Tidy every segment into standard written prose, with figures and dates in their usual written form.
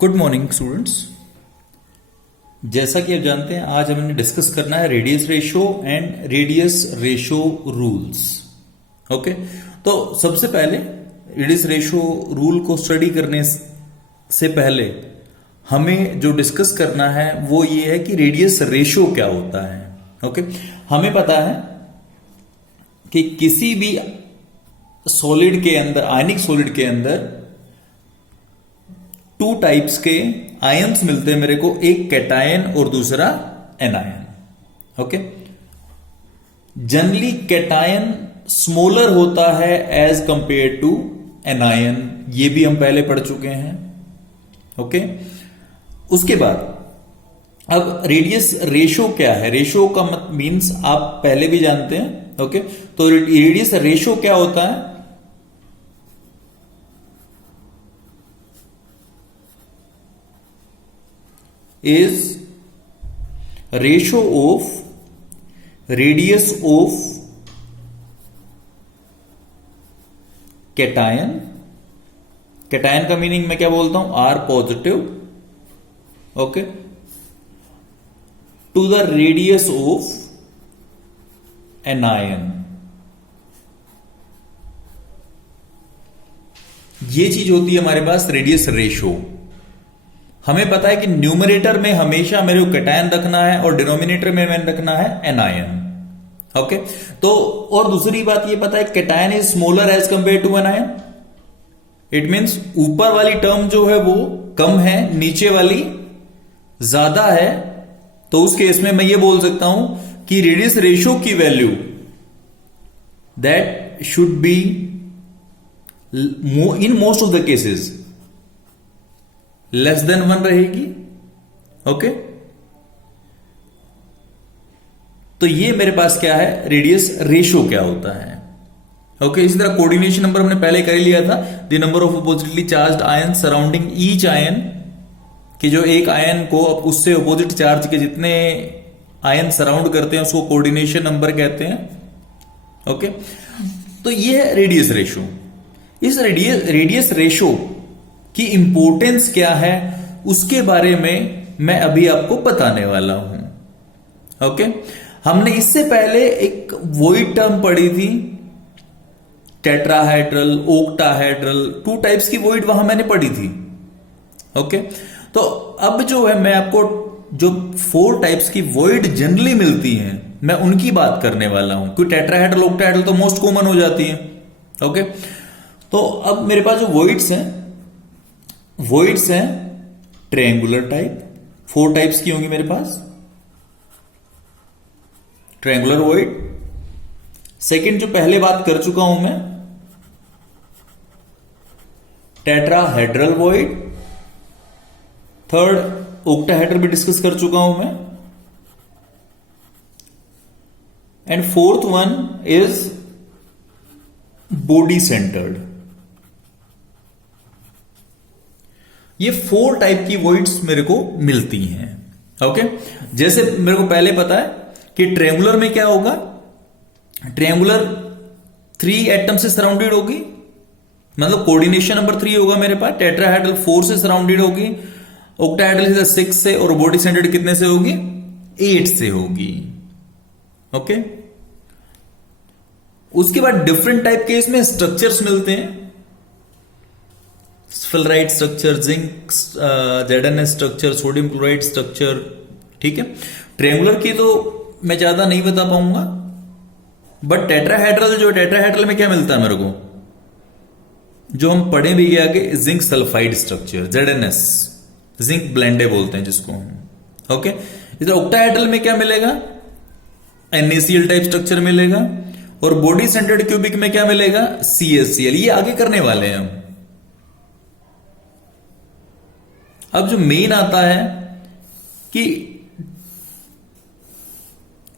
Good morning students. जैसा कि आप जानते हैं आज हमने डिस्कस करना है radius ratio and radius ratio rules. Okay, तो सबसे पहले रेडियस रेशो रूल को स्टडी करने से पहले हमें जो डिस्कस करना है वो ये है कि रेडियस रेशो क्या होता है। ओके, हमें पता है कि किसी भी सॉलिड के अंदर, आयनिक सॉलिड के अंदर टू टाइप्स के आयंस मिलते हैं मेरे को, एक कैटायन और दूसरा anion. Okay, generally cation smaller होता है एज कंपेयर टू एनायन, ये भी हम पहले पढ़ चुके हैं। ओके, उसके बाद अब रेडियस रेशो क्या है। रेशो का मीन्स आप पहले भी जानते हैं। ओके, तो रेडियस रेशो क्या होता है? is ratio of radius of cation। Cation का मीनिंग मैं क्या बोलता हूं? Are positive. Okay, to the radius of anion. ये चीज होती है हमारे पास रेडियस रेशो। हमें पता है कि न्यूमरेटर में हमेशा मेरे को कैटायन रखना है और डिनोमिनेटर में मैंने रखना है एनायन। ओके, तो और दूसरी बात ये पता है cation is smaller as compare to anion. It means ऊपर वाली टर्म जो है वो कम है, नीचे वाली ज्यादा है। तो उस केस में मैं ये बोल सकता हूं कि रेडियस रेशो की value that should be in most of the cases less than 1 रहेगी। ओके, तो ये मेरे पास क्या है, रेडियस रेशो क्या होता है। ओके, इसी तरह कोऑर्डिनेशन नंबर हमने पहले कर ही लिया था, the number of oppositely charged ion surrounding each ion, कि जो एक आयन को उससे अपोजिट चार्ज के जितने आयन सराउंड करते हैं उसको कोऑर्डिनेशन नंबर कहते हैं। ओके, तो ये है रेडियस रेशो। इस रेडियस रेशो की इंपॉर्टेंस क्या है उसके बारे में मैं अभी आपको बताने वाला हूं। ओके, हमने इससे पहले एक वॉइड टर्म पढ़ी थी, टेट्राहेड्रल, ओक्टाहेड्रल, टू टाइप्स की वॉइड वहां मैंने पढ़ी थी। ओके, तो अब जो है मैं आपको जो 4 टाइप्स की वॉइड जनरली मिलती हैं मैं उनकी बात करने वाला हूं, क्योंकि टेट्राहेड्रल, ओक्टाहेड्रल तो मोस्ट कॉमन हो जाती है। ओके, तो अब मेरे पास जो वॉइड्स हैं ट्रायंगुलर टाइप, 4 टाइप्स की होंगी मेरे पास। ट्रायंगुलर वॉइड, सेकंड जो पहले बात कर चुका हूं मैं, टेट्राहेड्रल वॉइड, थर्ड ओक्टाहेड्रल भी डिस्कस कर चुका हूं मैं, and fourth one is body centred. ये 4 टाइप की वॉइड्स मेरे को मिलती हैं। ओके, जैसे मेरे को पहले पता है कि ट्रायंगुलर में क्या होगा, ट्रायंगुलर 3 एटम से सराउंडेड होगी, मतलब कोऑर्डिनेशन नंबर 3 होगा मेरे पास। टेट्राहेड्रल 4 से सराउंडेड होगी, ऑक्टाहेड्रल 6 से, और बॉडी सेंटर्ड कितने से होगी? 8 से होगी। ओके, उसके बाद डिफरेंट टाइप के इसमें स्ट्रक्चर्स मिलते हैं, sphalerite structure, zinc ZnS structure, sodium chloride structure. ठीक है, ट्रायंगुलर की तो मैं ज्यादा नहीं बता पाऊंगा, बट टेट्राहेड्रल, जो टेट्राहेड्रल में क्या मिलता है मेरे को, जो हम पढ़े भी गया कि zinc sulphide structure, ZnS, zinc blende बोलते हैं जिसको हम। ओके, इधर ऑक्टाहेड्रल में क्या मिलेगा? NaCl टाइप स्ट्रक्चर मिलेगा, और बॉडी सेंटर्ड क्यूबिक में क्या मिलेगा? CaCl। ये आगे करने वाले हैं हम। अब जो मेन आता है कि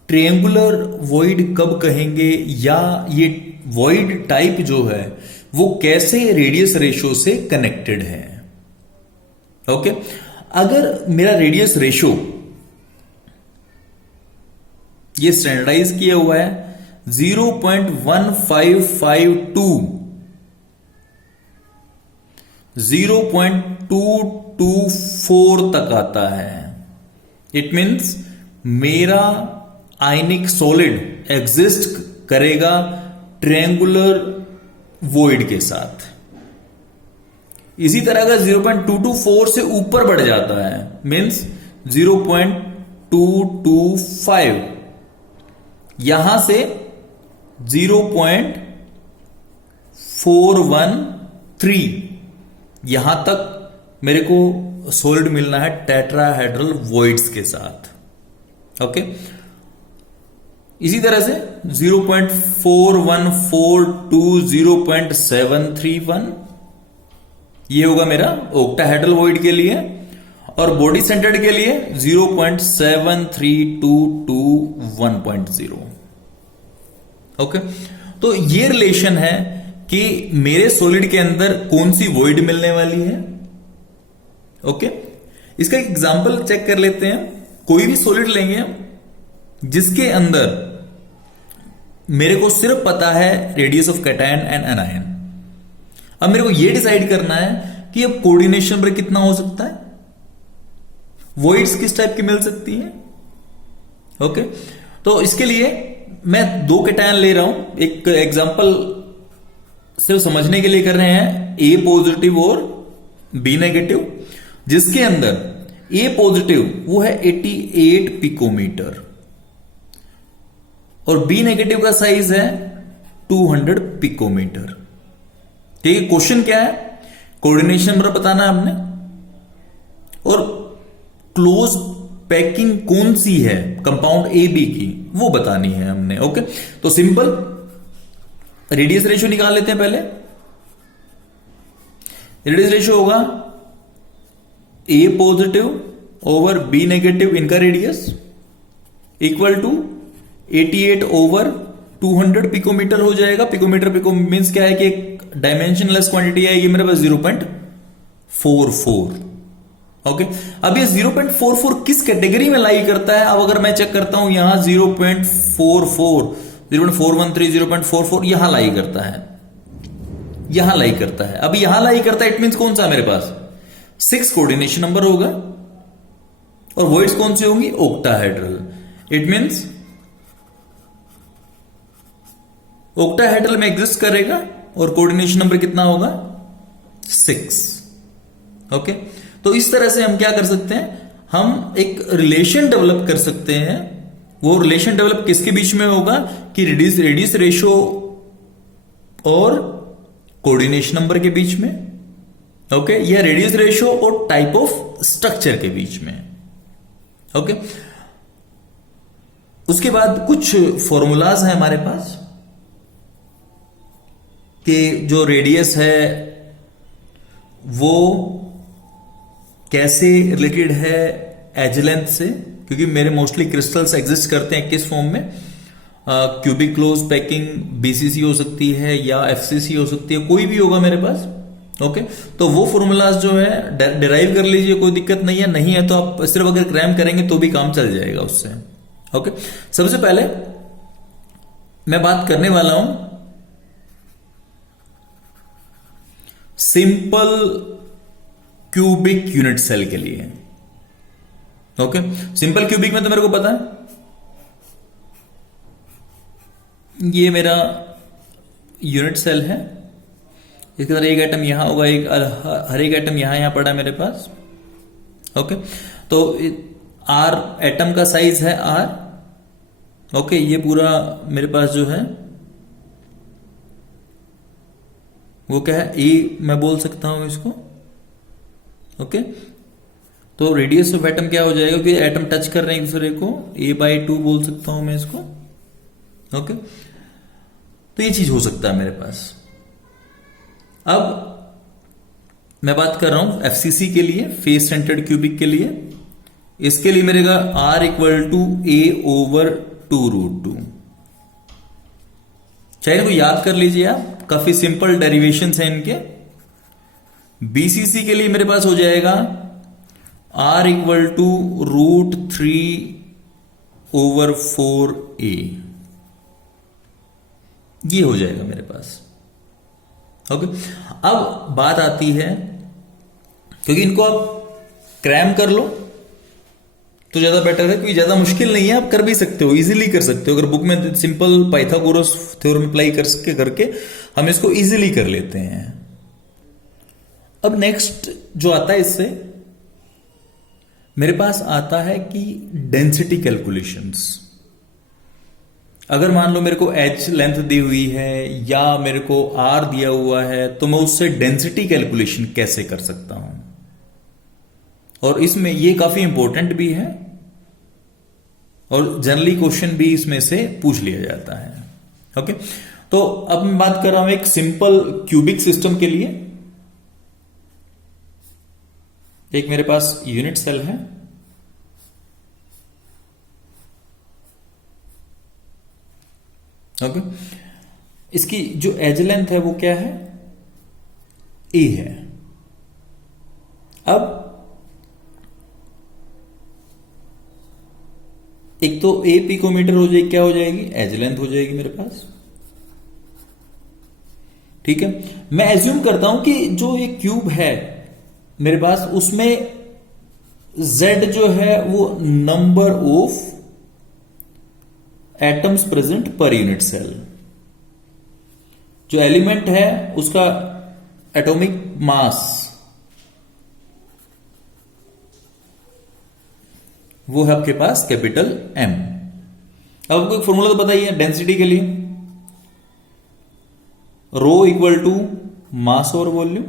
ट्रायंगुलर वॉइड कब कहेंगे, या ये वॉइड टाइप जो है वो कैसे रेडियस रेशो से कनेक्टेड है। ओके, अगर मेरा रेडियस रेशो ये स्टैंडर्डाइज किया हुआ है 0.1552, 0.1552 0.224 तक आता है। इट मीन्स मेरा आयनिक सॉलिड एग्जिस्ट करेगा ट्रायंगुलर वॉइड के साथ। इसी तरह का 0.224 से ऊपर बढ़ जाता है, मीन्स 0.225, यहां से 0.413, यहां तक मेरे को सॉलिड मिलना है टेट्राहेड्रल वॉइड्स के साथ। ओके, इसी तरह से 0.4142 0.731 ये होगा मेरा ऑक्टाहेड्रल वॉइड के लिए, और बॉडी सेंटर्ड के लिए 0.7322 1.0। ओके, तो ये रिलेशन है कि मेरे सॉलिड के अंदर कौन सी वॉइड मिलने वाली है। ओके, इसका एक एग्जांपल चेक कर लेते हैं। कोई भी सॉलिड लेंगे जिसके अंदर मेरे को सिर्फ पता है radius of cation and anion. अब मेरे को यह डिसाइड करना है कि अब कोऑर्डिनेशन नंबर कितना हो सकता है, वॉइड्स किस टाइप की मिल सकती है। ओके, तो इसके लिए मैं दो कैटायन ले रहा हूं। एक एग्जांपल सिर्फ समझने के लिए कर रहे हैं, ए पॉजिटिव और बी नेगेटिव, जिसके अंदर ए पॉजिटिव वो है 88 पिकोमीटर और बी नेगेटिव का साइज है 200 पिकोमीटर। ठीक है, क्वेश्चन क्या है, कोऑर्डिनेशन नंबर बताना है हमने, और क्लोज पैकिंग कौन सी है कंपाउंड ए बी की वो बतानी है हमने। ओके, तो सिंपल रेडियस रेशियो निकाल लेते हैं। पहले रेडियस रेशियो होगा A positive over B negative, इनका radius equal to 88 over 200 picometre हो जाएगा। पिकोमीटर पिको मीन्स क्या है कि एक डायमेंशनलेस क्वांटिटी है, ये मेरे पास 0.44। ओके, अब ये 0.44 किस कैटेगरी में लाई करता है। अब अगर मैं चेक करता हूं यहां 0.44, 0.413, 0.44 यहां लाई करता है, यहां लाई करता है। अब यहां लाई करता है, इट मीन्स कौन सा मेरे पास 6 कोऑर्डिनेशन नंबर होगा, और वॉइड्स कौन सी होंगी, ऑक्टाहेड्रल। इट मीन्स ऑक्टाहेड्रल में एग्जिस्ट करेगा और कोऑर्डिनेशन नंबर कितना होगा 6। ओके, तो इस तरह से हम क्या कर सकते हैं, हम एक रिलेशन डेवलप कर सकते हैं। वो रिलेशन डेवलप किसके बीच में होगा कि रेडियस रेशियो और कोऑर्डिनेशन नंबर के बीच में। ओके, या रेडियस रेशियो और टाइप ऑफ स्ट्रक्चर के बीच में। ओके, उसके बाद कुछ फॉर्मूलाज है हमारे पास कि जो रेडियस है वो कैसे रिलेटेड है एज लेंथ से, क्योंकि मेरे मोस्टली क्रिस्टल्स एग्जिस्ट करते हैं किस फॉर्म में, क्यूबिक क्लोज पैकिंग बीसीसी हो सकती है या एफसीसी हो सकती है, कोई भी होगा मेरे पास। ओके, तो वो फॉर्मूलाज जो है डिराइव कर लीजिए, कोई दिक्कत नहीं है। नहीं है तो आप सिर्फ अगर क्रैम करेंगे तो भी काम चल जाएगा उससे। ओके, सबसे पहले मैं बात करने वाला हूं सिंपल क्यूबिक यूनिट सेल के लिए। ओके, सिंपल क्यूबिक में तो मेरे को पता है ये मेरा यूनिट सेल है। इसके अंदर एक एटम यहां होगा, एक हर एक एटम यहां पड़ा है मेरे पास। ओके, तो आर एटम का साइज है आर। ओके, ये पूरा मेरे पास जो है वो क्या है, ए मैं बोल सकता हूं इसको। ओके, तो रेडियस ऑफ एटम क्या हो जाएगा, क्योंकि एटम टच कर रहे हैं एक दूसरे को, a/2 बोल सकता हूं मैं इसको। ओके, तो ये चीज हो सकता है मेरे पास। अब मैं बात कर रहा हूं एफसीसी के लिए, फेस सेंटर्ड क्यूबिक के लिए। इसके लिए मेरे का R इक्वल टू a/2√2। चाहे इनको याद कर लीजिए आप, काफी सिंपल डेरिवेशंस हैं इनके। बीसीसी के लिए मेरे पास हो जाएगा R इक्वल टू √3/4a। ये हो जाएगा मेरे पास। ओके, अब बात आती है क्योंकि इनको आप क्रैम कर लो तो ज्यादा बेटर है, क्योंकि ज्यादा मुश्किल नहीं है, आप कर भी सकते हो, इजीली कर सकते हो। अगर बुक में सिंपल पाइथागोरस थ्योरम अप्लाई करके हम इसको इजीली कर लेते हैं। अब नेक्स्ट जो आता है इससे मेरे पास आता है कि डेंसिटी कैलकुलेशंस। अगर मान लो मेरे को एच लेंथ दी हुई है या मेरे को आर दिया हुआ है, तो मैं उससे डेंसिटी कैलकुलेशन कैसे कर सकता हूं, और इसमें ये काफी इंपॉर्टेंट भी है और जनरली क्वेश्चन भी इसमें से पूछ लिया जाता है। ओके, तो अब मैं बात कर रहा हूं एक सिंपल क्यूबिक सिस्टम के लिए। एक मेरे पास यूनिट सेल है, ओके, इसकी जो एज लेंथ है वो क्या है, ए है। अब एक तो ए पिकोमीटर हो जाएगी, क्या हो जाएगी, एज लेंथ हो जाएगी मेरे पास। ठीक है, मैं एज्यूम करता हूं कि जो ये क्यूब है मेरे पास, उसमें Z जो है वो number of atoms present per unit cell, जो एलिमेंट है उसका एटॉमिक मास वो है आपके पास कैपिटल M। अब आपको एक फॉर्मूला तो बताइए डेंसिटी के लिए, रो इक्वल टू मास और वॉल्यूम।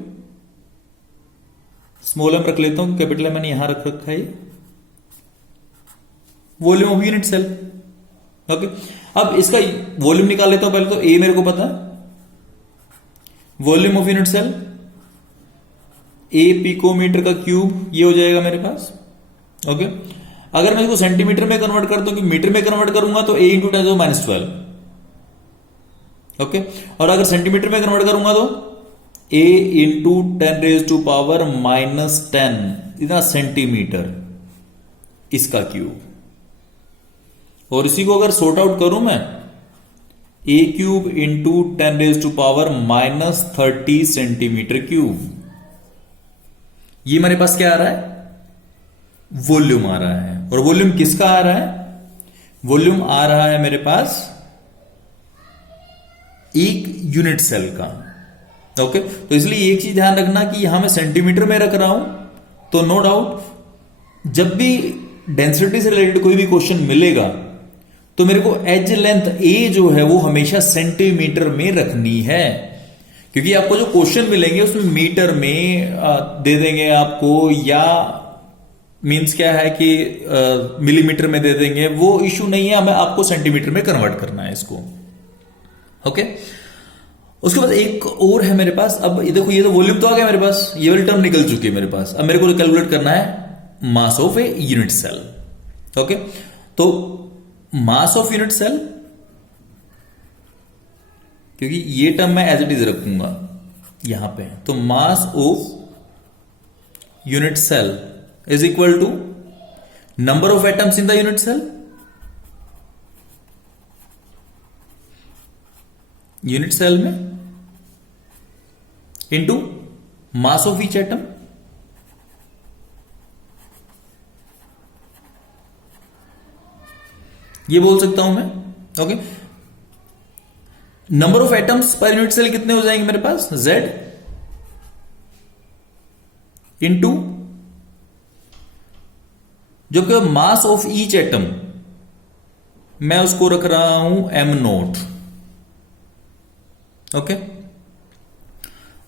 स्मॉल m रख लेता हूं, कैपिटल M मैंने यहां रख रखा है, volume of unit cell. Okay, अब इसका वॉल्यूम निकाल लेता हूं। पहले तो A मेरे को पता है, volume of unit cell A picometre का क्यूब, ये हो जाएगा मेरे पास। ओके, अगर मैं इसको सेंटीमीटर में कन्वर्ट करता हूं कि मीटर में कन्वर्ट करूंगा तो A इंटू 10⁻12। ओके, और अगर सेंटीमीटर में कन्वर्ट करूंगा तो A इंटू 10⁻−10 इतना सेंटीमीटर इसका क्यूब। और इसी को अगर सॉर्ट आउट करूं मैं, A cube into 10⁻30 centimetre cube, ये मेरे पास क्या आ रहा है, वॉल्यूम आ रहा है। और वॉल्यूम किसका आ रहा है, वॉल्यूम आ रहा है मेरे पास एक यूनिट सेल का। ओके, तो इसलिए एक चीज ध्यान रखना कि यहां मैं सेंटीमीटर में रख रहा हूं, तो नो डाउट जब भी डेंसिटी से रिलेटेड कोई भी क्वेश्चन मिलेगा तो मेरे को एज लेंथ ए जो है वो हमेशा सेंटीमीटर में रखनी है, क्योंकि आपको जो क्वेश्चन मिलेंगे उसमें मीटर में दे देंगे आपको, या मींस क्या है कि मिलीमीटर में दे देंगे, वो इश्यू नहीं है, हमें आपको सेंटीमीटर में कन्वर्ट करना है इसको। ओके, उसके बाद एक और है मेरे पास। अब ये देखो, ये तो वॉल्यूम तो आ गया मेरे पास, ये वाली टर्म निकल चुकी है मेरे पास। अब मेरे को कैलकुलेट करना है mass of a unit cell. Okay, तो मास ऑफ यूनिट सेल, क्योंकि ये टर्म मैं एज इट इज रखूंगा यहां पे, तो mass of unit cell is equal to number of atoms in the unit cell, unit cell में, into mass of each atom. ये बोल सकता हूं मैं। Okay, number of atoms per unit cell कितने हो जाएंगे मेरे पास, Z इंटू जो कि मास ऑफ ईच एटम, मैं उसको रख रहा हूं m0। ओके,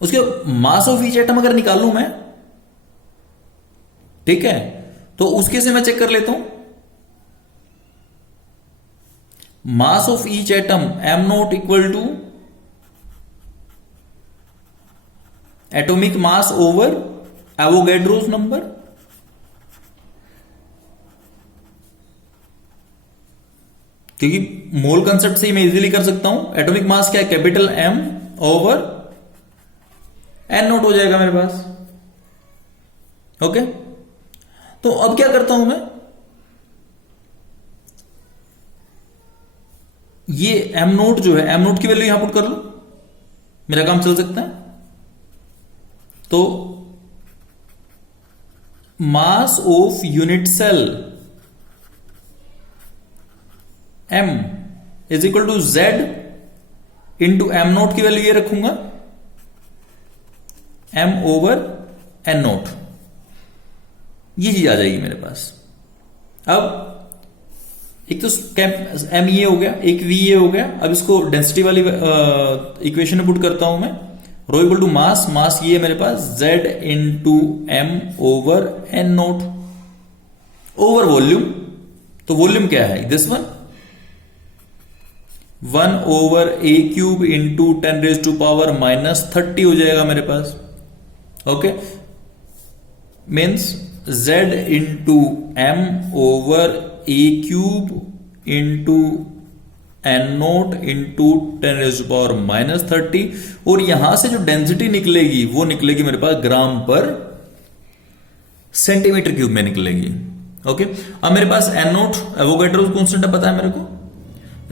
उसके मास ऑफ ईच एटम अगर निकालूं मैं, ठीक है, तो उसके से मैं चेक कर लेता हूं। Mass of each atom m0 equal to atomic mass over Avogadro's number. क्योंकि मोल कंसेप्ट से ही मैं इजीली कर सकता हूं, एटॉमिक मास क्या है, कैपिटल M ओवर n0 हो जाएगा मेरे पास। ओके, तो अब क्या करता हूं मैं, ये m0 जो है, m0 की वैल्यू यहां पुट कर लो, मेरा काम चल सकता है। तो mass of unit cell m is equal to Z into M nought की वैल्यू ये रखूंगा m ओवर n नोट, ये चीज आ जाएगी मेरे पास। अब एक तो m ये हो गया, एक v ये हो गया। अब इसको डेंसिटी वाली इक्वेशन में पुट करता हूं मैं, रो इक्वल टू मास, मास ये है मेरे पास z into m over n naught over volume. तो वॉल्यूम क्या है this one, 1 over a cube into 10⁻⁻30 हो जाएगा मेरे पास। Okay, means z into m over a cube into n naught into 10⁻⁻30, और यहां से जो डेंसिटी निकलेगी वो निकलेगी मेरे पास ग्राम पर सेंटीमीटर क्यूब में निकलेगी। ओके, अब मेरे पास n नोट एवोगैड्रो कांस्टेंट पता है मेरे को,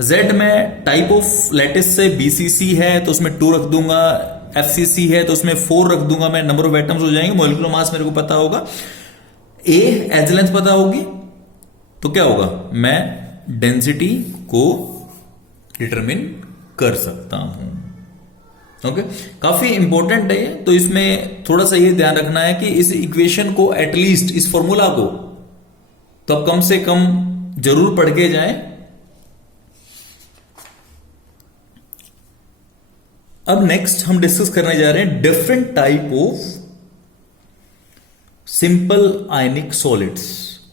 Z में टाइप ऑफ लैटिस से BCC है तो उसमें 2 रख दूंगा, FCC है तो उसमें 4 रख दूंगा मैं, नंबर ऑफ एटम्स हो जाएंगे। मॉलिक्यूलर मास मेरे को पता होगा, A एज लेंथ पता होगी, तो क्या होगा, मैं डेंसिटी को डिटरमिन कर सकता हूं। ओके, काफी इंपॉर्टेंट है ये, तो इसमें थोड़ा सा ये ध्यान रखना है कि इस इक्वेशन को एटलीस्ट, इस फॉर्मूला को तो आप कम से कम जरूर पढ़ के जाएं। अब नेक्स्ट हम डिस्कस करने जा रहे हैं different type of simple ionic solids,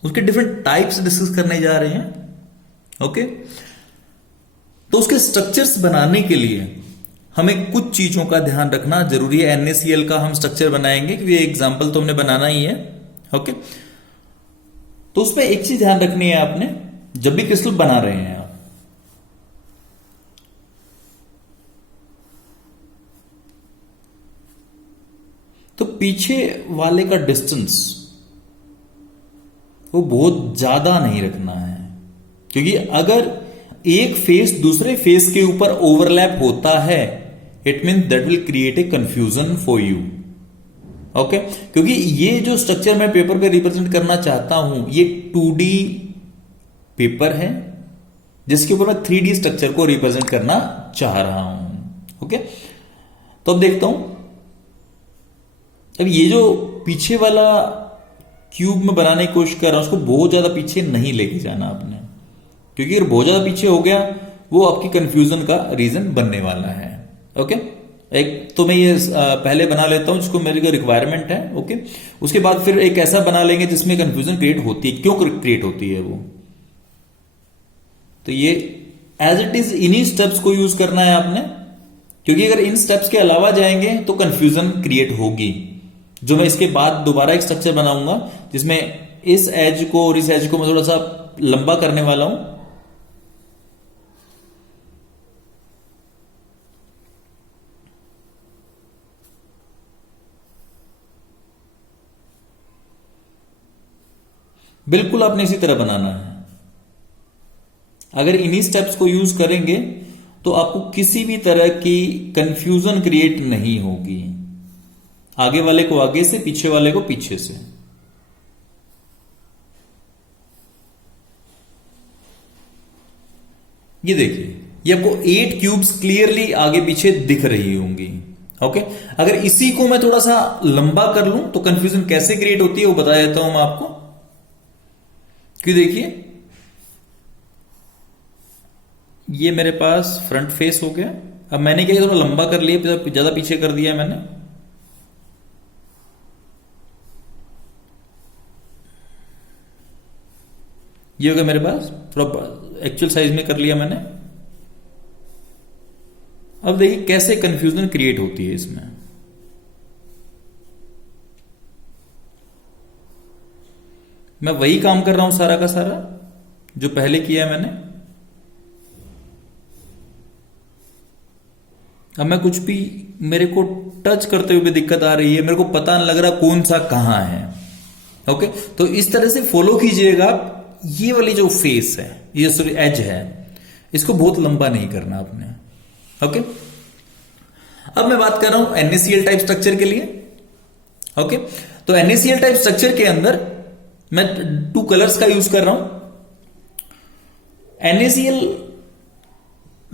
उसके डिफरेंट टाइप्स डिस्कस करने जा रहे हैं। ओके, तो उसके स्ट्रक्चर्स बनाने के लिए हमें कुछ चीजों का ध्यान रखना जरूरी है। NaCl का हम स्ट्रक्चर बनाएंगे क्योंकि ये एग्जांपल तो हमने बनाना ही है। ओके, तो उसमें एक चीज ध्यान रखनी है आपने, जब भी क्रिस्टल बना रहे हैं आप, तो पीछे वाले का डिस्टेंस वो बहुत ज्यादा नहीं रखना है, क्योंकि अगर एक फेस दूसरे फेस के ऊपर ओवरलैप होता है, it mean that will create a confusion for you. Okay, क्योंकि ये जो स्ट्रक्चर मैं पेपर पे रिप्रेजेंट करना चाहता हूं, ये 2D पेपर है जिसके ऊपर मैं 3D स्ट्रक्चर को रिप्रेजेंट करना चाह रहा हूं। ओके, तो अब देखता हूं, अब ये जो पीछे वाला क्यूब में बनाने की कोशिश कर रहा हूं, उसको बहुत ज्यादा पीछे नहीं लेके जाना आपने, क्योंकि अगर बहुत ज्यादा पीछे हो गया वो आपकी कंफ्यूजन का रीजन बनने वाला है। ओके, एक तो मैं ये पहले बना लेता हूं जिसको मेरी रिक्वायरमेंट है। ओके, उसके बाद फिर एक ऐसा बना लेंगे जिसमें कंफ्यूजन क्रिएट होती है, क्यों क्रिएट होती है वो। तो ये एज इट इज इन्हीं स्टेप्स को यूज करना है आपने, क्योंकि अगर इन स्टेप्स के अलावा जाएंगे तो कंफ्यूजन क्रिएट होगी। जो मैं इसके बाद दोबारा एक स्ट्रक्चर बनाऊंगा जिसमें इस एज को और इस एज को मैं थोड़ा सा लंबा करने वाला हूं। बिल्कुल आपने इसी तरह बनाना है। अगर इन्हीं स्टेप्स को यूज करेंगे तो आपको किसी भी तरह की कंफ्यूजन क्रिएट नहीं होगी, आगे वाले को आगे से, पीछे वाले को पीछे से। ये देखिए, ये आपको 8 क्यूब्स क्लियरली आगे पीछे दिख रही होंगी। ओके, अगर इसी को मैं थोड़ा सा लंबा कर लूं तो कंफ्यूजन कैसे क्रिएट होती है वो बता देता हूं मैं आपको। क्यों, देखिए ये मेरे पास फ्रंट फेस हो गया। अब मैंने क्या थोड़ा लंबा कर लिया, ज्यादा पीछे कर दिया मैंने। ये हो गया मेरे पास, थोड़ा एक्चुअल साइज में कर लिया मैंने। अब देखिए कैसे कंफ्यूजन क्रिएट होती है इसमें। मैं वही काम कर रहा हूं सारा का सारा जो पहले किया है मैंने। अब मैं कुछ भी, मेरे को टच करते हुए भी दिक्कत आ रही है, मेरे को पता नहीं लग रहा कौन सा कहां है। ओके, तो इस तरह से फॉलो कीजिएगा। ये वाली जो फेस है, ये सॉरी एज है, इसको बहुत लंबा नहीं करना आपने। ओके, अब मैं बात कर रहा हूं NaCl टाइप स्ट्रक्चर के लिए। ओके, तो NaCl टाइप स्ट्रक्चर के अंदर मैं 2 कलर्स का यूज कर रहा हूं। NaCl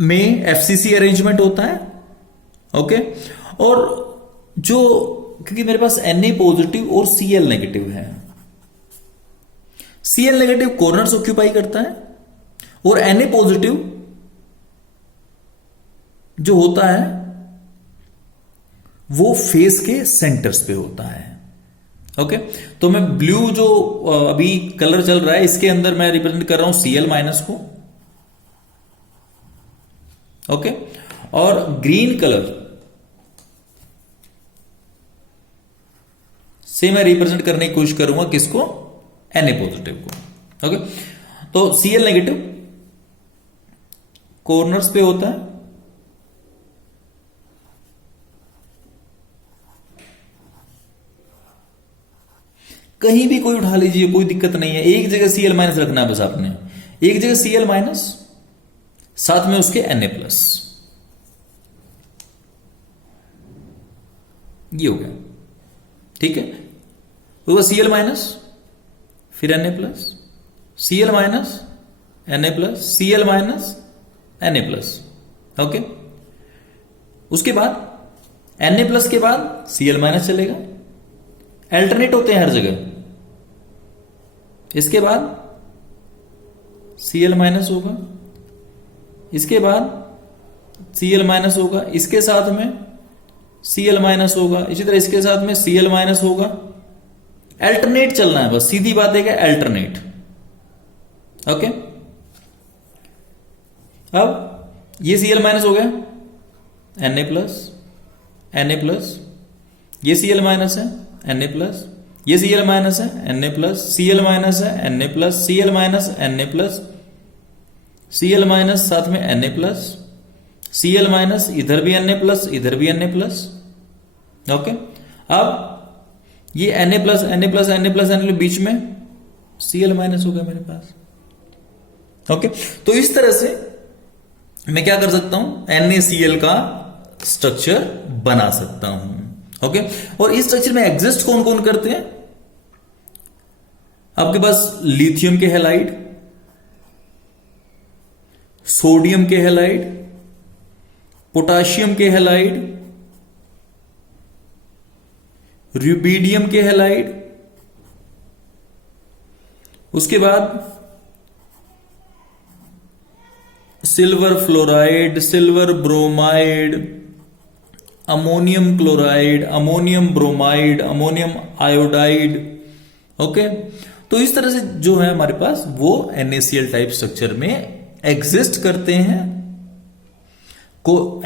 में FCC अरेंजमेंट होता है, ओके। और जो क्योंकि मेरे पास Na पॉजिटिव और Cl नेगेटिव है, Cl नेगेटिव कॉर्नर्स ऑक्यूपाई करता है और Na पॉजिटिव जो होता है वो फेस के सेंटर्स पे होता है, ओके। तो मैं ब्लू जो अभी कलर चल रहा है इसके अंदर मैं रिप्रेजेंट कर रहा हूं Cl माइनस को, ओके। और ग्रीन कलर से मैं रिप्रेजेंट करने की कोशिश करूंगा किसको, Na पॉजिटिव को, ओके। तो Cl नेगेटिव कॉर्नर्स पे होता है, कहीं भी कोई उठा लीजिए, कोई दिक्कत नहीं है। एक जगह Cl माइनस रखना है बस आपने, एक जगह Cl माइनस, साथ में उसके Na प्लस, ये हो गया, ठीक है। तो Cl माइनस फिर Na plus, Cl minus Na plus, Cl minus Na plus, okay. उसके बाद Na प्लस के बाद Cl माइनस चलेगा, अल्टरनेट होते हैं हर जगह। इसके बाद Cl माइनस होगा, इसके बाद Cl माइनस होगा, इसके साथ में Cl माइनस होगा, इसी तरह इसके साथ में Cl माइनस होगा। अल्टरनेट चलना है बस, सीधी बात है कि अल्टरनेट, ओके। अब ये Cl माइनस हो गया, Na प्लस, ये Cl माइनस है Na प्लस, ये Cl माइनस है Na प्लस, Cl माइनस है Na plus, Cl minus Na plus, Cl minus साथ में Na प्लस, Cl माइनस इधर भी Na प्लस, इधर भी Na प्लस, ओके। अब ये Na plus Na plus Na plus Na बीच में Cl माइनस हो गया मेरे पास, ओके। तो इस तरह से मैं क्या कर सकता हूं, NaCl का स्ट्रक्चर बना सकता हूं, ओके। और इस स्ट्रक्चर में एग्जिस्ट कौन कौन करते हैं, आपके पास लिथियम के हैलाइड, सोडियम के हैलाइड, पोटाशियम के हैलाइड, रुबिडियम के हैलाइड, उसके बाद silver fluoride, silver bromide, ammonium chloride, ammonium bromide, ammonium iodide, okay. तो इस तरह से जो है हमारे पास वो NaCl टाइप स्ट्रक्चर में एग्जिस्ट करते हैं। को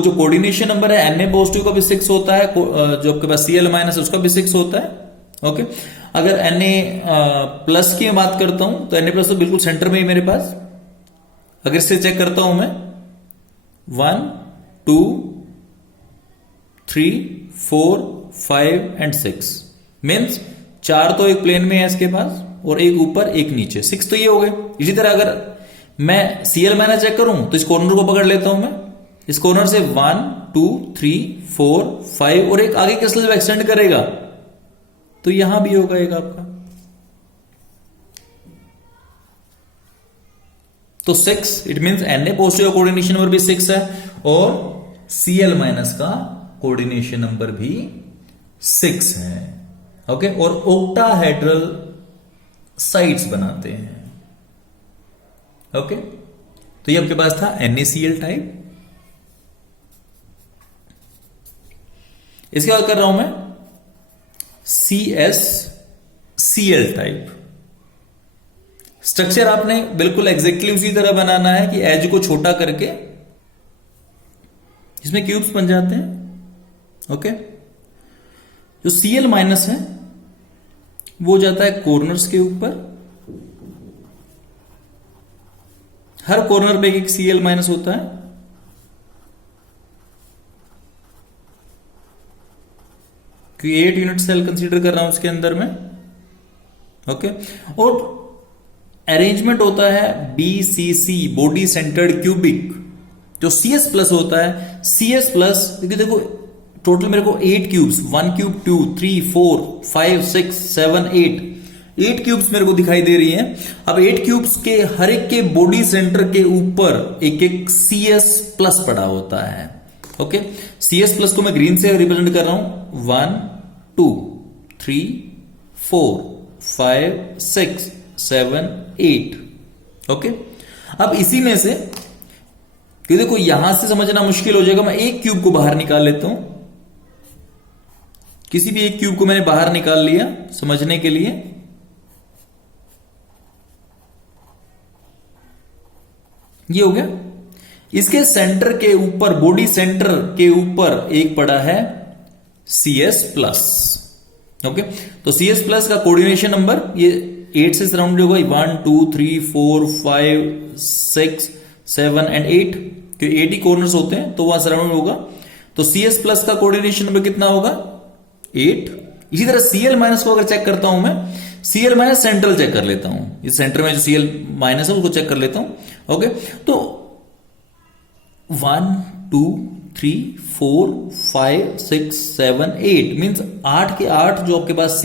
जो कोऑर्डिनेशन नंबर है Na पॉजिटिव का भी 6 होता है, जो आपके पास Cl माइनस उसका भी 6 होता है, ओके। अगर Na प्लस की बात करता हूं तो Na प्लस तो बिल्कुल सेंटर में ही मेरे पास, अगर इससे चेक करता हूं मैं 1 2 3 4 5 एंड 6 मीन्स 4 तो एक प्लेन में है इसके पास और एक ऊपर एक नीचे, 6 तो ये हो गए। इसी तरह अगर मैं Cl माइनस चेक करूं तो इस कॉर्नर को पकड़ लेता हूं मैं, इस कॉर्नर से 1 2 3 4 5 और एक आगे किस जब एक्सटेंड करेगा तो यहां भी होगा एक आपका, तो 6 इट मींस Na पॉजिटिव का कोऑर्डिनेशन नंबर भी 6 है और Cl माइनस का कोऑर्डिनेशन नंबर भी 6 है, ओके। और ओक्टाहेड्रल साइड्स बनाते हैं, ओके। तो ये आपके पास था NaCl टाइप। इसके बाद कर रहा हूं मैं CsCl टाइप। स्ट्रक्चर आपने बिल्कुल एग्जैक्टली उसी तरह बनाना है कि एज को छोटा करके इसमें क्यूब्स बन जाते हैं, ओके। जो Cl माइनस है वो जाता है कॉर्नर्स के ऊपर, हर कॉर्नर पे एक Cl माइनस होता है, क्योंकि 8 यूनिट सेल कंसीडर कर रहा हूं उसके अंदर में, ओके। और अरेंजमेंट होता है BCC बॉडी सेंटर्ड क्यूबिक। जो CS प्लस होता है, CS प्लस, क्योंकि देखो टोटल मेरे को 8 क्यूब्स, 1 क्यूब 2 3 4 5 6 7 8 क्यूब्स मेरे को दिखाई दे रही हैं। अब 8 क्यूब्स के हर एक के बॉडी सेंटर के ऊपर एक एक CS प्लस पड़ा होता है। ओके, CS प्लस को मैं ग्रीन से रिप्रेजेंट कर रहा हूं, 1 2 3 4 5 6 7 8। ओके, अब इसी में से कि देखो यहां से समझना मुश्किल हो जाएगा, मैं एक क्यूब को बाहर निकाल लेता हूं। किसी भी एक क्यूब को मैंने बाहर निकाल लिया समझने के लिए। ये हो गया। इसके सेंटर के ऊपर, बॉडी सेंटर के ऊपर एक पड़ा है CS प्लस। ओके, तो CS प्लस का कोऑर्डिनेशन नंबर ये 8 से सराउंड होगा, 1 2 3 4 5 6 7 एंड 8, क्योंकि 8 ही कॉर्नर्स होते हैं तो वहां सराउंड होगा। तो CS प्लस का कोऑर्डिनेशन नंबर कितना होगा, 8। इसी तरह CL माइनस को अगर चेक करता हूं मैं, CL माइनस सेंट्रल चेक कर लेता हूं, इस सेंटर में जो CL माइनस है उसको चेक कर लेता हूं। ओके, तो 1 2 3 4 5 6 7 8 मीन्स 8 के 8 जो आपके पास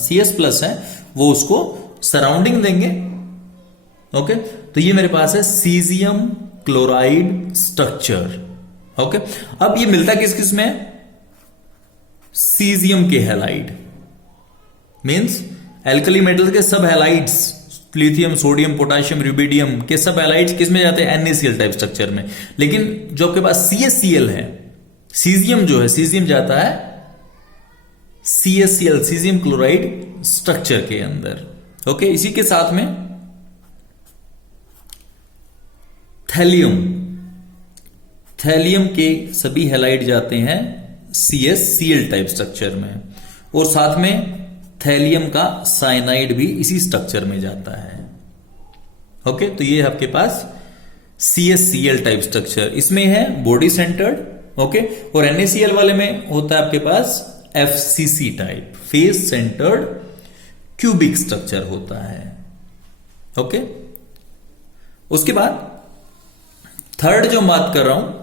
CS प्लस है वो उसको सराउंडिंग देंगे। ओके, तो ये मेरे पास है सीजियम क्लोराइड स्ट्रक्चर। ओके, अब ये मिलता किस किस में, सीजियम के हैलाइड, मीन्स एल्कली मेटल के सब halides, lithium sodium potassium rubidium के सब हैलाइड्स किस में जाते हैं, NaCl टाइप स्ट्रक्चर में। लेकिन जो आपके पास CaCl है, सीजियम जो है, सीजियम जाता है CaCl सीजियम क्लोराइड स्ट्रक्चर के अंदर। ओके, इसी के साथ में थैलियम के सभी हैलाइड जाते हैं CaCl टाइप स्ट्रक्चर में, और साथ में थैलियम का साइनाइड भी इसी स्ट्रक्चर में जाता है। ओके, तो ये आपके पास CaCl टाइप स्ट्रक्चर, इसमें है बॉडी सेंटर्ड। ओके, और NaCl वाले में होता है आपके पास FCC type, face centred cubic structure होता है। ओके, उसके बाद थर्ड जो बात कर रहा हूं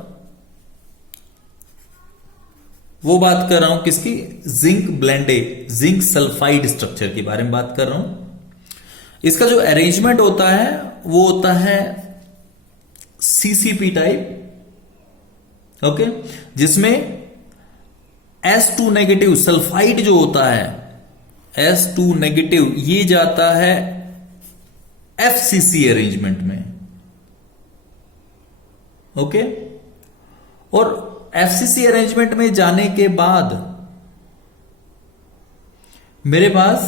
वो बात कर रहा हूं किसकी, zinc blende, zinc sulphide structure के बारे में बात कर रहा हूं। इसका जो अरेंजमेंट होता है वो होता है CCP टाइप। ओके, जिसमें S2 नेगेटिव सल्फाइड जो होता है, S2 नेगेटिव ये जाता है FCC अरेंजमेंट में। ओके, और FCC अरेंजमेंट में जाने के बाद मेरे पास,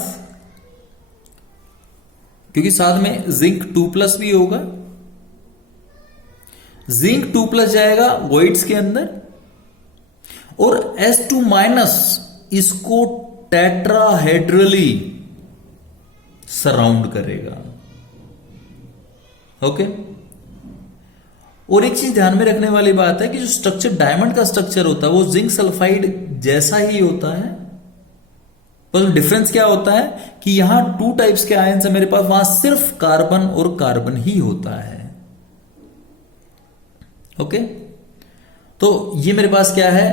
क्योंकि साथ में जिंक 2+ भी होगा, जिंक 2+ जाएगा वॉइड्स के अंदर, और S2- इसको टेट्राहेड्रली सराउंड करेगा। ओके, और एक चीज ध्यान में रखने वाली बात है कि जो स्ट्रक्चर डायमंड का स्ट्रक्चर होता है वो जिंक सल्फाइड जैसा ही होता है, पर डिफरेंस क्या होता है कि यहां 2 टाइप्स के आयंस है मेरे पास, वहां सिर्फ कार्बन और कार्बन ही होता है। ओके, तो ये मेरे पास क्या है,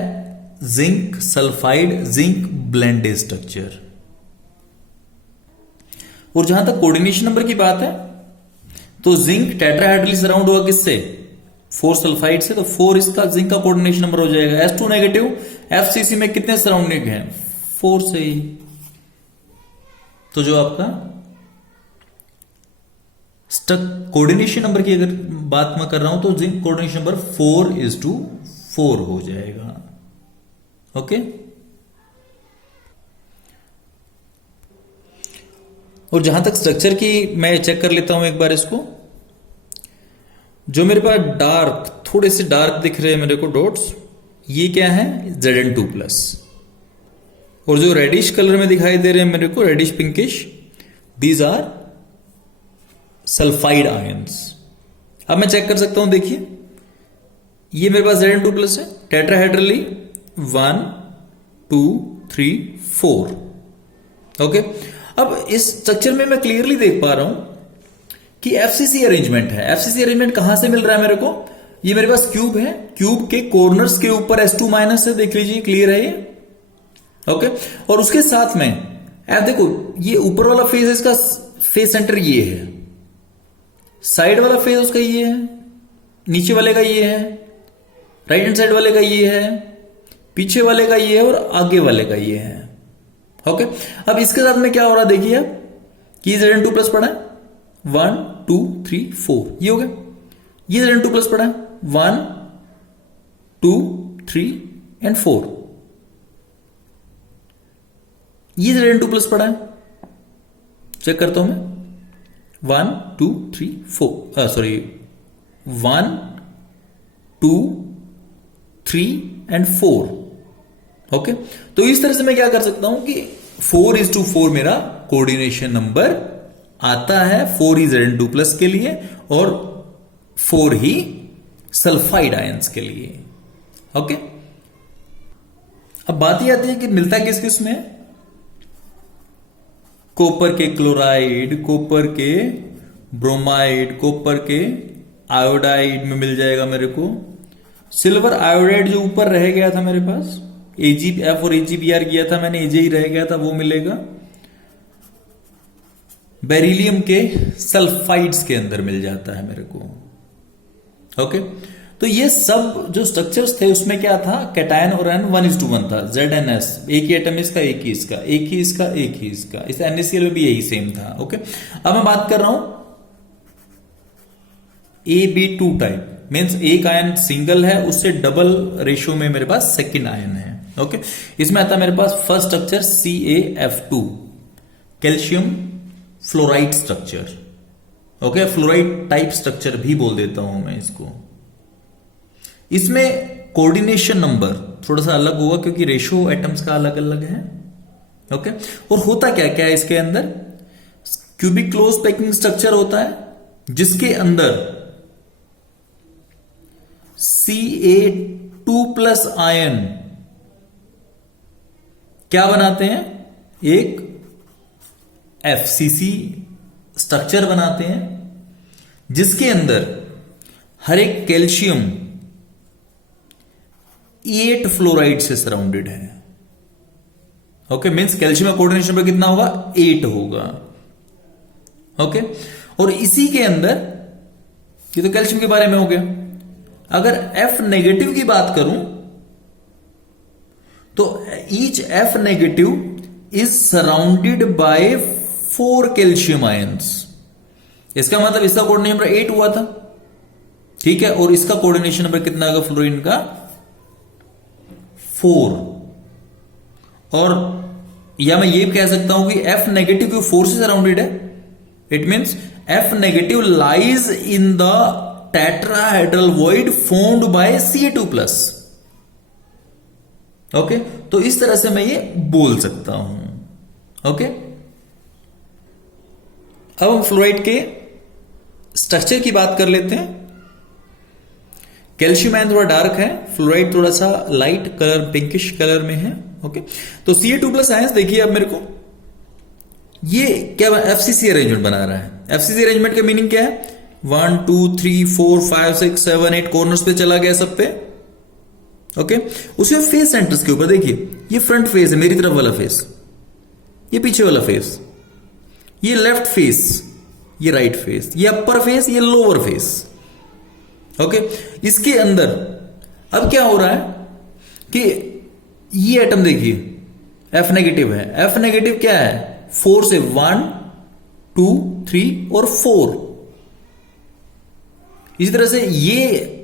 zinc sulphide, zinc blended structure. और जहां तक कोऑर्डिनेशन नंबर की बात है तो जिंक टेट्राहेड्रली सराउंड होगा किससे, 4 सल्फाइड से, तो 4 इसका जिंक का कोऑर्डिनेशन नंबर हो जाएगा। S2 नेगेटिव FCC में कितने सराउंडिंग है, 4 से ही। तो जो आपका कोऑर्डिनेशन नंबर की अगर बात मैं कर रहा हूं तो जिंक कोऑर्डिनेशन नंबर 4:4 हो जाएगा। ओके, और जहां तक स्ट्रक्चर की मैं चेक कर लेता हूं एक बार इसको, जो मेरे पास डार्क, थोड़े से डार्क दिख रहे हैं मेरे को डॉट्स, ये क्या है, Zn2+, और जो रेडिश कलर में दिखाई दे रहे हैं मेरे को, reddish pinkish, these are sulphide ions. अब मैं चेक कर सकता हूं, देखिए ये मेरे पास Zn2+ है, टेट्राहेड्रली 1 2 3 4। ओके, अब इस स्ट्रक्चर में मैं क्लियरली देख पा रहा हूं कि FCC अरेंजमेंट है। FCC अरेंजमेंट कहां से मिल रहा है मेरे को, ये मेरे पास क्यूब है, क्यूब के कॉर्नर्स के ऊपर S2 माइनस है, देख लीजिए, क्लियर है ये। ओके, और उसके साथ में अब देखो ये ऊपर वाला फेस है, इसका फेस सेंटर ये है, साइड वाला फेस उसका ये है, नीचे वाले का ये है, राइट हैंड साइड वाले का ये है, पीछे वाले का ये है और आगे वाले का ये है। ओके, अब इसके साथ में क्या हो रहा है देखिए आप कि Zn2 प्लस पड़ा है 1 2 3 4, ये हो गया। ये Zn2 प्लस पड़ा है 1 2 3 एंड 4, ये Zn2 प्लस पड़ा है, चेक करता हूं मैं 1 2 3 4 सॉरी 1 2 3 एंड 4। ओके, तो इस तरह से मैं क्या कर सकता हूं कि 4:4 मेरा कोऑर्डिनेशन नंबर आता है 4 ही Zn2 प्लस के लिए और 4 ही सल्फाइड आयंस के लिए। ओके, अब बात ये आती है कि मिलता किस किस में, कॉपर के क्लोराइड, कॉपर के ब्रोमाइड, कॉपर के आयोडाइड में मिल जाएगा मेरे को। सिल्वर आयोडाइड जो ऊपर रह गया था मेरे पास, AgF और AgBr किया था मैंने, Ag ही रह गया था, वो मिलेगा। बेरिलियम के सल्फाइड्स के अंदर मिल जाता है मेरे को। ओके, तो ये सब जो स्ट्रक्चर्स थे उसमें क्या था, कैटायन और एन 1:1 था, ZnS एक ही एटम इसका, एक ही इसका, एक ही इसका, एक ही इसका। इस NaCl में भी यही सेम था। ओके, अब मैं बात कर रहा हूं AB2 टाइप, मीन्स एक आयन सिंगल है, उससे डबल रेशियो में मेरे पास सेकेंड आयन है। ओके, इसमें आता है मेरे पास first structure CaF2, calcium fluoride structure. Okay, fluoride type structure भी बोल देता हूं मैं इसको। इसमें कोऑर्डिनेशन नंबर थोड़ा सा अलग होगा क्योंकि रेशियो एटम्स का अलग अलग है। ओके, और होता क्या क्या है इसके अंदर, क्यूबिक क्लोज पैकिंग स्ट्रक्चर होता है जिसके अंदर Ca2 प्लस आयन क्या बनाते हैं, एक FCC स्ट्रक्चर बनाते हैं जिसके अंदर हर एक कैल्शियम 8 फ्लोराइड से सराउंडेड है। ओके, मींस कैल्शियम का कोऑर्डिनेशन पर कितना होगा, 8 होगा। ओके, और इसी के अंदर, ये तो कैल्शियम के बारे में हो गया। अगर F नेगेटिव की बात करूं तो each F negative is surrounded by 4 calcium ions. इसका मतलब इसका कोऑर्डिनेशन नंबर 8 हुआ था, ठीक है, और इसका कोऑर्डिनेशन नंबर कितना होगा फ्लोरीन का, 4। और या मैं ये कह सकता हूं कि F नेगेटिव क्यों 4 से सराउंडेड है, it means F negative lies in the tetrahedral void formed by Ca2 plus. Okay, तो इस तरह से मैं ये बोल सकता हूं। ओके, अब हम फ्लोराइड के स्ट्रक्चर की बात कर लेते हैं। कैल्शियम आयन थोड़ा डार्क है, फ्लोराइड थोड़ा सा लाइट कलर, पिंकिश कलर में है। ओके, तो Ca2 प्लस आयंस देखिए अब मेरे को ये क्या FCC अरेंजमेंट बना रहा है। FCC अरेंजमेंट का मीनिंग क्या है, 1 2 3 4 5 6 7 8 कॉर्नर्स पे चला गया सब पे। ओके, उसमें फेस सेंटर्स के ऊपर देखिए, ये फ्रंट फेस है मेरी तरफ वाला फेस, ये पीछे वाला फेस, ये लेफ्ट फेस, ये राइट फेस, ये अपर फेस, ये लोअर फेस। ओके, इसके अंदर अब क्या हो रहा है कि ये एटम देखिए F नेगेटिव है, F नेगेटिव क्या है, 4 से 1 2 3 और 4। इसी तरह से ये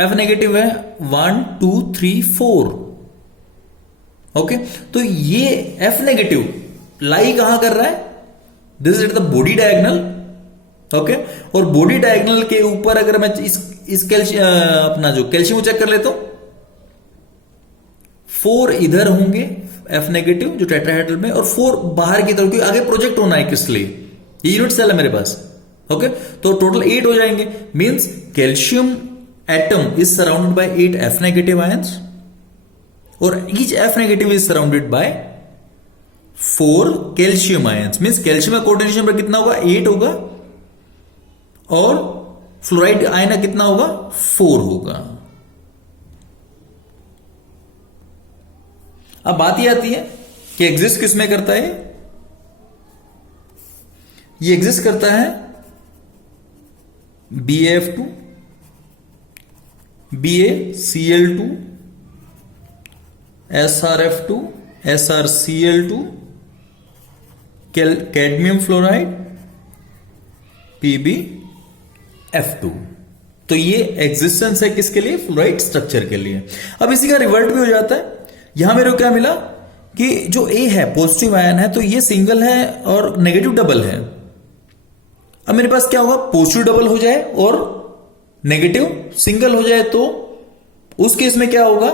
F नेगेटिव है 1 2 3 4। ओके, तो ये F नेगेटिव लाई कहां कर रहा है, this is the body diagonal. Okay, और बॉडी डायगोनल के ऊपर अगर मैं इस कैल्शियम अपना जो कैल्शियम को चेक कर लेता हूं, 4 इधर होंगे F नेगेटिव जो टेट्राहेड्रल में, और 4 बाहर की तरफ, क्योंकि आगे प्रोजेक्ट होना है किस लिए, ये यूनिट सेल है मेरे पास। ओके, तो टोटल 8 हो जाएंगे, means calcium atom is surrounded by 8 F negative ions और each F negative is surrounded by 4 calcium ions. Means calcium का कोऑर्डिनेशन नंबर कितना होगा, 8 होगा, और फ्लोराइड आयन कितना होगा, 4 होगा। अब बात यह आती है कि एग्जिस्ट किसमें करता है, ये एग्जिस्ट करता है BaF2, BaCl2, SrF2, SrCl2, cadmium fluoride, PbF2। तो ये एग्जिस्टेंस है किसके लिए, फ्लोराइड स्ट्रक्चर के लिए। अब इसी का रिवर्ट भी हो जाता है। यहां मेरे को क्या मिला कि जो A है पॉजिटिव आयन है, तो ये सिंगल है और नेगेटिव डबल है। अब मेरे पास क्या होगा, पॉजिटिव डबल हो जाए और नेगेटिव सिंगल हो जाए, तो उस केस में क्या होगा,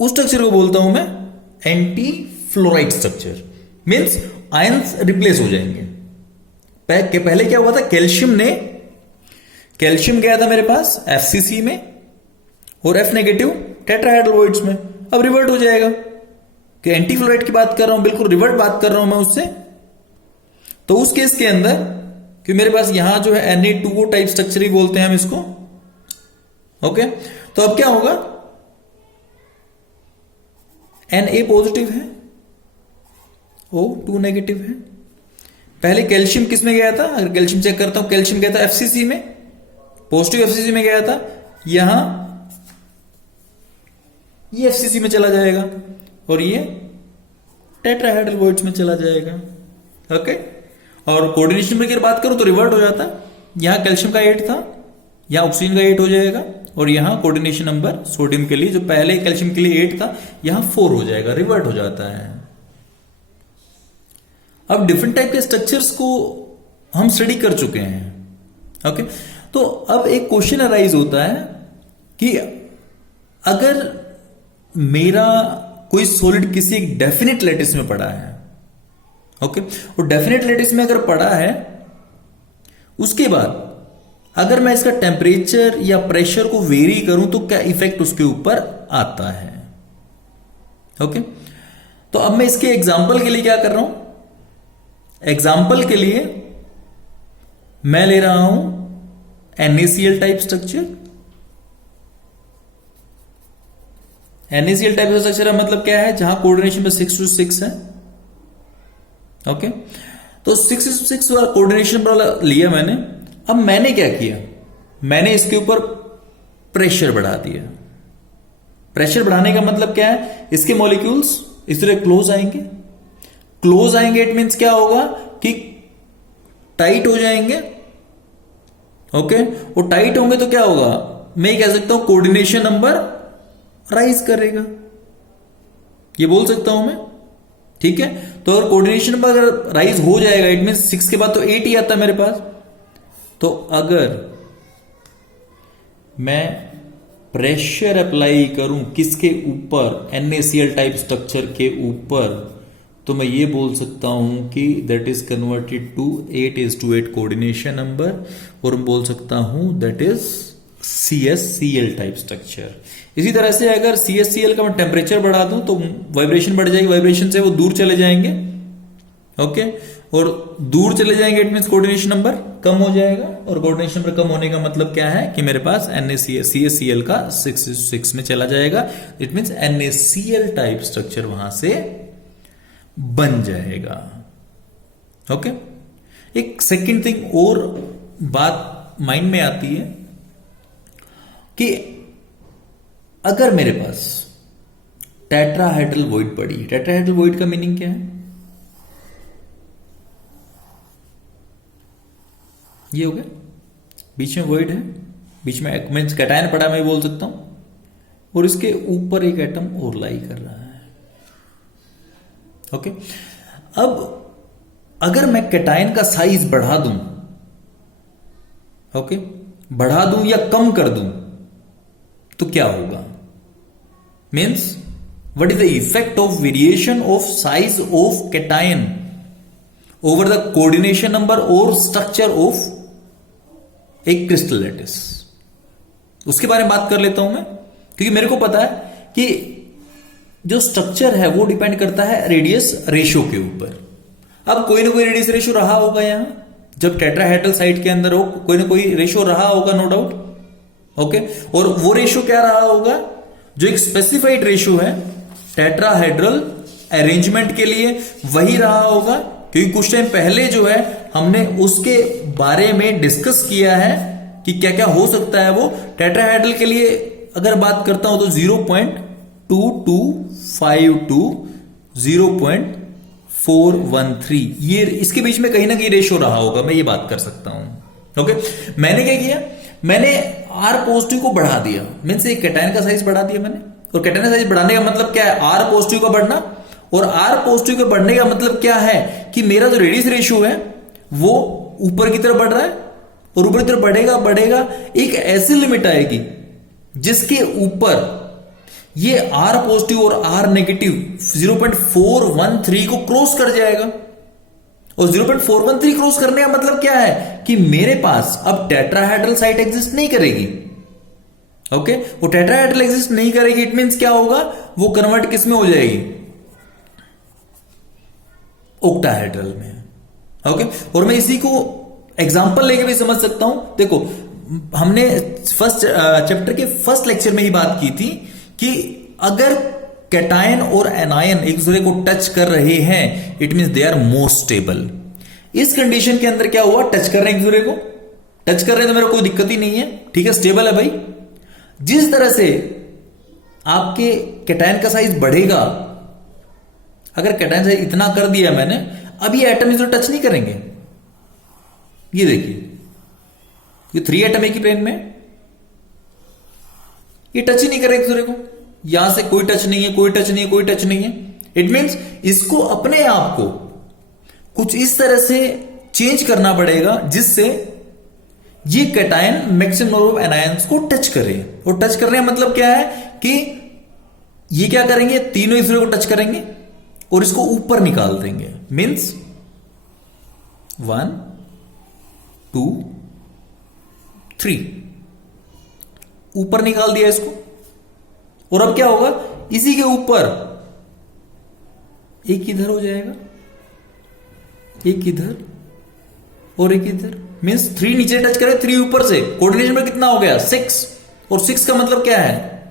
उस स्ट्रक्चर को बोलता हूं मैं anti fluoride structure. Means ions replace हो जाएंगे। पहले क्या हुआ था, कैल्शियम गया था मेरे पास FCC में और F नेगेटिव टेट्राहाइड्रोइड्स में। अब रिवर्ट हो जाएगा कि एंटी फ्लोराइड की बात कर रहा हूं, बिल्कुल रिवर्ट बात कर रहा हूं मैं उससे। तो उस केस के अंदर कि मेरे पास यहां जो है Na2O टाइप स्ट्रक्चर ही बोलते हैं हम इसको। ओके, तो अब क्या होगा, Na पॉजिटिव है, O2 नेगेटिव है। पहले कैल्शियम किस में गया था, अगर कैल्शियम चेक करता हूं, कैल्शियम गया था FCC में, पॉजिटिव FCC में गया था। यहां ये FCC में चला जाएगा और ये टेट्राहाइड्रोइड्स में चला जाएगा। ओके, और कोऑर्डिनेशन में अगर बात करूं तो रिवर्ट हो जाता है। यहां कैल्शियम का 8 था, यहां ऑक्सीजन का 8 हो जाएगा, और यहां कोऑर्डिनेशन नंबर सोडियम के लिए जो पहले कैल्शियम के लिए 8 था, यहां 4 हो जाएगा, रिवर्ट हो जाता है। अब डिफरेंट टाइप के स्ट्रक्चर्स को हम स्टडी कर चुके हैं। ओके, तो अब एक क्वेश्चन अराइज होता है कि अगर मेरा कोई सॉलिड किसी एक डेफिनेट लैटिस में पड़ा है, ओके, और डेफिनेट लैटिस में अगर पड़ा है, उसके बाद अगर मैं इसका टेम्परेचर या प्रेशर को वेरी करूं तो क्या इफेक्ट उसके ऊपर आता है। ओके, तो अब मैं इसके एग्जाम्पल के लिए क्या कर रहा हूं, एग्जाम्पल के लिए मैं ले रहा हूं NaCl type structure. NaCl type structure का मतलब क्या है, जहां कोऑर्डिनेशन में 6:6 है। ओके, तो 6:6 वाला कोऑर्डिनेशन वाला लिया मैंने। अब मैंने क्या किया, मैंने इसके ऊपर प्रेशर बढ़ा दिया। प्रेशर बढ़ाने का मतलब क्या है, इसके मॉलिक्यूल्स इस तरह क्लोज आएंगे। क्लोज आएंगे इट मींस क्या होगा कि टाइट हो जाएंगे। ओके, वो टाइट होंगे तो क्या होगा, मैं कह सकता हूं कोऑर्डिनेशन नंबर राइज करेगा, ये बोल सकता हूं मैं। ठीक है, तो अगर कोऑर्डिनेशन नंबर अगर राइज हो जाएगा इट मींस 6 के बाद तो 8 ही आता है मेरे पास। तो अगर मैं प्रेशर अप्लाई करूं किसके ऊपर, NaCl टाइप स्ट्रक्चर के ऊपर, तो मैं ये बोल सकता हूं कि that is converted to 8:8 coordination number, और मैं बोल सकता हूं that is CsCl type structure. इसी तरह से अगर CsCl का मैं टेम्परेचर बढ़ा दूं तो वाइब्रेशन बढ़ जाएगी, वाइब्रेशन से वो दूर चले जाएंगे। ओके, और दूर चले जाएंगे इट मींस कोऑर्डिनेशन नंबर कम हो जाएगा, और कोऑर्डिनेशन नंबर कम होने का मतलब क्या है कि मेरे पास CsCl का 6 में चला जाएगा। It means NaCl type structure वहां से बन जाएगा। ओके, एक सेकंड थिंग और बात माइंड में आती है कि अगर मेरे पास टेट्राहाइड्रल वॉइड पड़ी, टेट्राहाइड्रल वॉइड का मीनिंग क्या है, ये हो गया, बीच में वॉइड है, बीच में मींस कैटायन पड़ा मैं बोल सकता हूं, और इसके ऊपर एक एटम और लाई कर रहा है। ओके, अब अगर मैं कैटायन का साइज बढ़ा दूं, ओके, बढ़ा दूं या कम कर दूं तो क्या होगा, means what is the effect of variation of size of cation over the coordination number और स्ट्रक्चर ऑफ एक क्रिस्टल लैटिस। उसके बारे में बात कर लेता हूं मैं, क्योंकि मेरे को पता है कि जो स्ट्रक्चर है वो डिपेंड करता है रेडियस रेशियो के ऊपर। अब कोई ना कोई रेडियस रेशियो रहा होगा यहां, जब टेट्राहेड्रल साइट के अंदर हो कोई ना कोई रेशो रहा होगा, नो डाउट। ओके, और वो रेशो क्या रहा होगा? जो एक स्पेसिफाइड रेशो है टेट्राहेड्रल अरेंजमेंट के लिए, वही रहा होगा, क्योंकि कुछ टाइम पहले जो है हमने उसके बारे में डिस्कस किया है कि क्या क्या हो सकता है। वो टेट्राहेड्रल के लिए अगर बात करता हूं तो 0.2252 टू 0.413, ये इसके बीच में कहीं ना कहीं रेशो रहा होगा, मैं ये बात कर सकता हूं। ओके, मैंने क्या किया, मैंने आर पॉजिटिव को बढ़ा दिया, मीन्स एक कैटायन का साइज बढ़ा दिया मैंने। और कैटायन का साइज बढ़ाने का मतलब क्या है? आर पॉजिटिव का बढ़ना। और आर पॉजिटिव के बढ़ने का मतलब क्या है कि मेरा जो रेडियस रेशियो है वो ऊपर की तरफ बढ़ रहा है, और ऊपर की तरफ बढ़ेगा बढ़ेगा, एक ऐसी लिमिट आएगी जिसके ऊपर ये आर पॉजिटिव और आर नेगेटिव 0.413 को क्रॉस कर जाएगा। और 0.413 क्रॉस करने का मतलब क्या है कि मेरे पास अब टेट्राहेड्रल साइट एग्जिस्ट नहीं करेगी। ओके, वो टेट्राहेड्रल एग्जिस्ट नहीं करेगी, इट मींस क्या होगा, वो कन्वर्ट किस में हो जाएगी? ऑक्टाहेड्रल में। ओके, और मैं इसी को एग्जांपल लेके भी समझ सकता हूं। देखो, हमने फर्स्ट चैप्टर के फर्स्ट लेक्चर में ही बात की थी कि अगर कैटायन और एनायन एक दूसरे को टच कर रहे हैं, it means they are more stable. इस कंडीशन के अंदर क्या हुआ, टच कर रहे हैं एक दूसरे को, टच कर रहे हैं तो मेरा कोई दिक्कत ही नहीं है, ठीक है, स्टेबल है भाई। जिस तरह से आपके कैटायन का साइज बढ़ेगा, अगर कैटायन साइज इतना कर दिया मैंने, अब ये एटम इसे टच नहीं करेंगे। ये देखिए, ये 3 एटम एक ही प्लेन में, ये टच ही नहीं करे एक दूसरे को, यहां से कोई टच नहीं है, कोई टच नहीं है, कोई टच नहीं है। इट मींस इसको अपने आप को कुछ इस तरह से चेंज करना पड़ेगा जिससे ये cation maximum number of anions को टच करे। और टच करने का मतलब क्या है कि ये क्या करेंगे, तीनों एक दूसरे को टच करेंगे और इसको ऊपर निकाल देंगे। मींस 1 2 3, ऊपर निकाल दिया इसको। और अब क्या होगा, इसी के ऊपर एक इधर हो जाएगा, एक इधर और एक इधर। मींस 3 नीचे टच करे, 3 ऊपर से, कोऑर्डिनेशन में कितना हो गया, 6। और 6 का मतलब क्या है,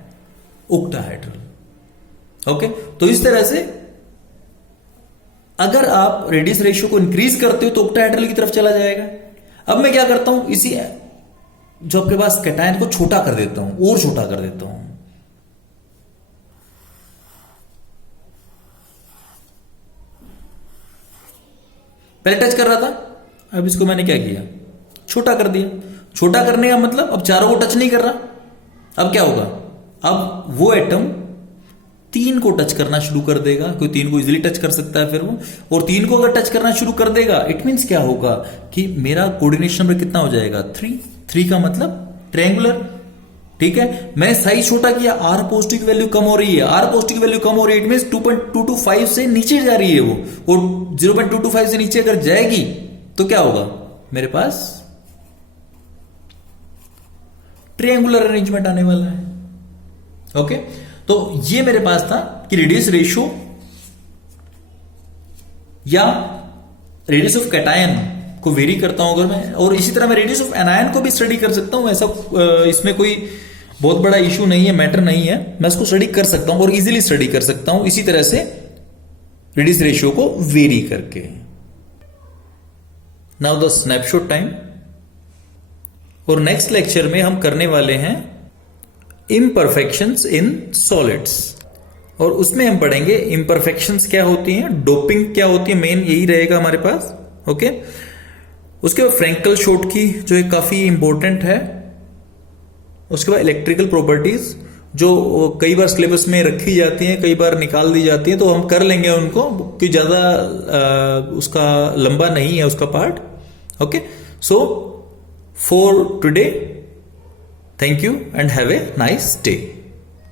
ऑक्टाहेड्रल। ओके, तो इस तरह से अगर आप रेडियस रेशियो को इंक्रीज करते हो तो ऑक्टाहेड्रल की तरफ चला जाएगा। अब मैं क्या करता हूं, इसी जो आपके पास कैटायन को छोटा कर देता हूं, और छोटा कर देता हूं। पहले टच कर रहा था, अब इसको मैंने क्या किया, छोटा कर दिया। छोटा करने का मतलब अब चारों को टच नहीं कर रहा। अब क्या होगा, अब वो एटम 3 को टच करना शुरू कर देगा, कोई 3 को इजीली टच कर सकता है फिर वो। और 3 को अगर टच करना शुरू कर देगा, इट मींस क्या होगा कि मेरा कोऑर्डिनेशन नंबर कितना हो जाएगा, 3 का मतलब ट्रायंगुलर। ठीक है, मैंने साइज छोटा किया, आर पॉजिटिव की वैल्यू कम हो रही है, आर पॉजिटिव की वैल्यू कम हो रही है, इट मींस 2.225 से नीचे जा रही है वो। और 0.225 से नीचे अगर जाएगी तो क्या होगा, मेरे पास ट्रायंगुलर अरेंजमेंट आने वाला है। ओके, तो ये मेरे पास था कि रेडियस रेशियो या रेडियस ऑफ कैटायन को वेरी करता हूं अगर मैं, और इसी तरह मैं रेडियस ऑफ एनायन को भी स्टडी कर सकता हूं। ऐसा इसमें कोई बहुत बड़ा इशू नहीं है, मैटर नहीं है, मैं इसको स्टडी कर सकता हूं और इजीली स्टडी कर सकता हूं इसी तरह से रेडियस रेशियो को वेरी करके। नाउ द स्नैपशॉट टाइम, और नेक्स्ट लेक्चर में हम करने वाले हैं इम्परफेक्शंस इन सॉलिड्स, और उसमें हम पढ़ेंगे इम्परफेक्शंस क्या होती हैं, डोपिंग क्या होती है, मेन यही रहेगा हमारे पास। ओके, उसके बाद फ्रैंकल शॉट की जो है काफी इंपॉर्टेंट है। उसके बाद इलेक्ट्रिकल प्रॉपर्टीज जो कई बार सिलेबस में रखी जाती हैं, कई बार निकाल दी जाती हैं, तो हम कर लेंगे उनको, क्योंकि ज्यादा उसका लंबा नहीं है उसका part. Okay, so for today, thank you and have a nice day.